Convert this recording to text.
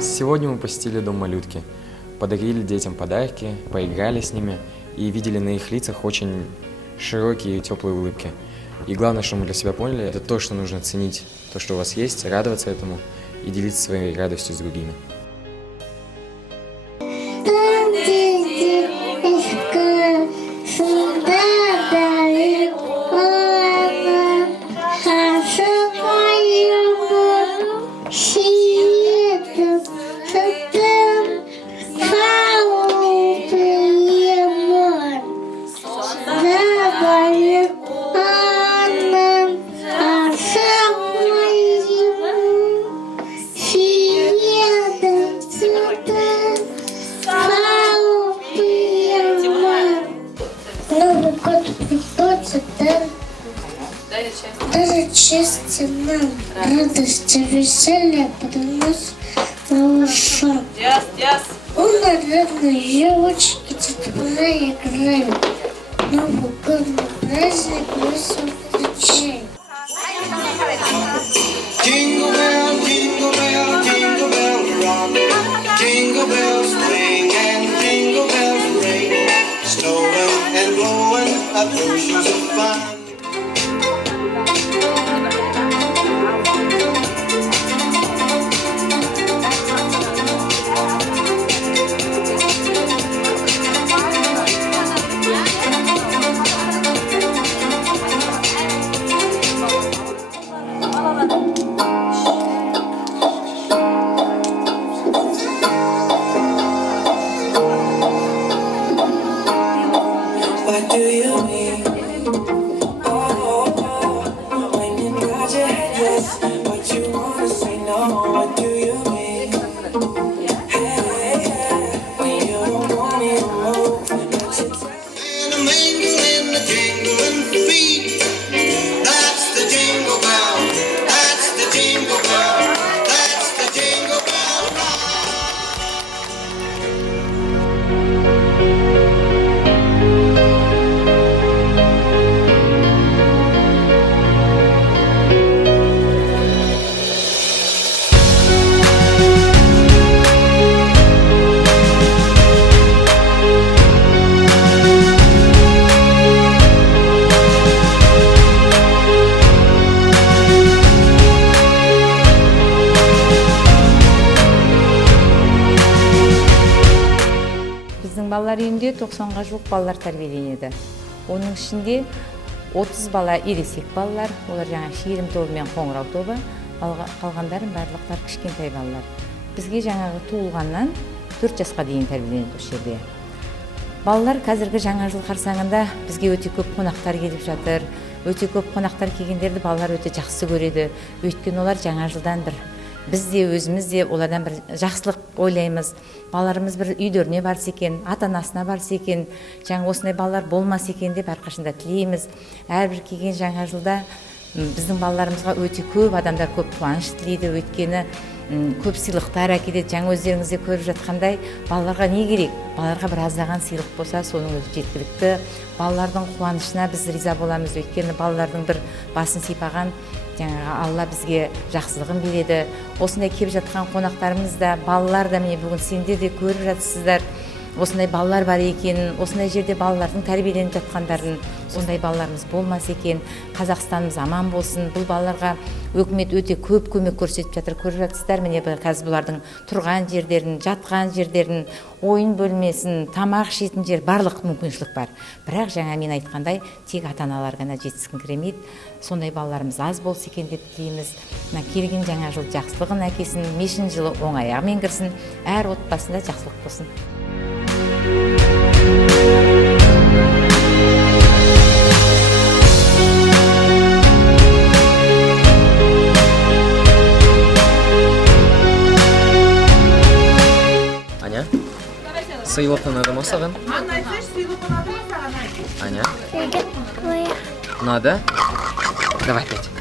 Сегодня мы посетили дом малютки, подарили детям подарки, поиграли с ними и видели на их лицах очень широкие и теплые улыбки. И главное, что мы для себя поняли, это то, что нужно ценить то, что у вас есть, радоваться этому и делиться своей радостью с другими. Новый год придется, даже счастье нам, радость и веселье приносит малышам. Он, наверное, елочки, тетя играют. Новый годный праздник мы встречаем. Jingle bell, jingle bell, jingle bell rock. Jingle bells swing and jingle bells ring. Snowing and blowing up bushels of fun. What do you mean? When you nod your head yes, but you wanna say no. What do you mean? Hey, when you don't want me to move, but you and a mingle in the jingling feet. That's the jingle bell. That's the jingle bell. That's the jingle bell rock. Біздің балалар үйінде 90-ға жуық балалар тәрбиеленеді. Оның ішінде 30 бала ересек балалар, олар жаңа шиірім тобы мен қоңырау тобы, қалғандарын барлықтар кішкентай балалар. Бізге жаңағы туылғаннан 4 жасқа дейін тәрбиеленеді осы жерде. Балалар қазіргі жаңа жыл қарсаңында бізге өте көп қонақтар келіп жатыр. Өте көп қонақтар келгендерді балалар өте жақсы көреді. Өйткені олар жаңа жылдан біз де өзіміз де олардан бір жақсылық ойлаймыз. Балаларымыз бір үйлеріне барса екен, ата-анасына барса екен, жаңа осындай балалар болмаса екен деп әрқашанда тілейміз. Әрбір келген жаңа жылда біздің балаларымызға өте көп адамдар көп қуаныш тілейді. Өйткені көп сыйлықтар әкеледі. Жаңа өздеріңізде көріп жатқандай, балаларға не керек? Балаларға бір аздаған сыйлық болса, соның өзі жеткілікті. Балалардың қуанышына біз риза боламыз. Өйткені балалардың бір басын сипаған Алла бізге жақсылығын береді. Осындай келіп жатқан қонақтарымыз да, балалар да міне бүгін сендер де көріп жатсыздар. Осындай балалар бар екен, осындай жерде балалардың тәрбиеленіп жатқандарын, осындай балаларымыз болмаса екен, Қазақстанымыз аман болсын. Бұл балаларға өкімет өте көп көмек көрсетіп жатыр. Көріп жатсыздар, міне қазір бұлардың тұрған жерлерін, жатқан жерлерін, ойын бөлмесін, тамақ ішетін жер, барлық мүмкіншілік бар. Бірақ жаңа мен айтқандай, тек ата-аналар ғана жетіскіңкіремейді. Сондай балаларымыз аз болса екен деп тілейміз. Келген жаңа жыл жақсылығын әкелсін, мешін жылы оң аяғымен кірсін, әр отбасында жақсылық болсын. Аня, сыйлық ұнады ма саған? Аня, ұнады? Давай опять.